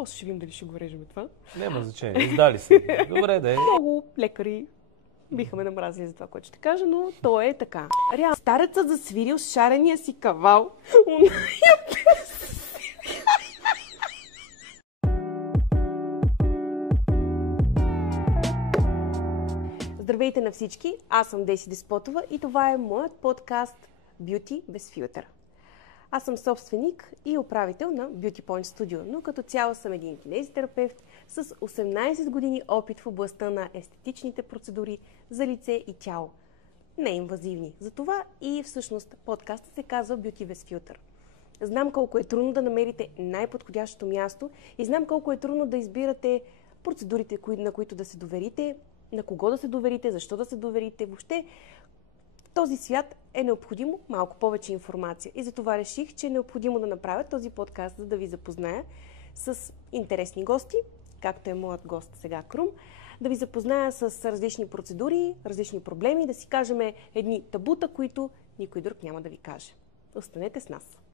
После ще видим дали ще го режем това. Няма значение, издали се. Добре, да е. Много лекари биха ме намразили за това, което ще кажа, но то е така. Реално, старецът засвирил с шарения си кавал. Здравейте на всички, аз съм Деси Деспотова и това е моят подкаст Beauty без филтър. Аз съм собственик и управител на Beauty Point Studio, но като цяло съм един кинезитерапевт с 18 години опит в областта на естетичните процедури за лице и тяло. Неинвазивни. Затова и всъщност подкастът се казва Beauty без филтър. Знам колко е трудно да намерите най-подходящото място и знам колко е трудно да избирате процедурите, на които да се доверите, на кого да се доверите, защо да се доверите. Въобще в този свят е необходимо малко повече информация. И затова реших, че е необходимо да направя този подкаст, за да ви запозная с интересни гости, както е моят гост сега Крум, да ви запозная с различни процедури, различни проблеми, да си кажем едни табута, които никой друг няма да ви каже. Останете с нас!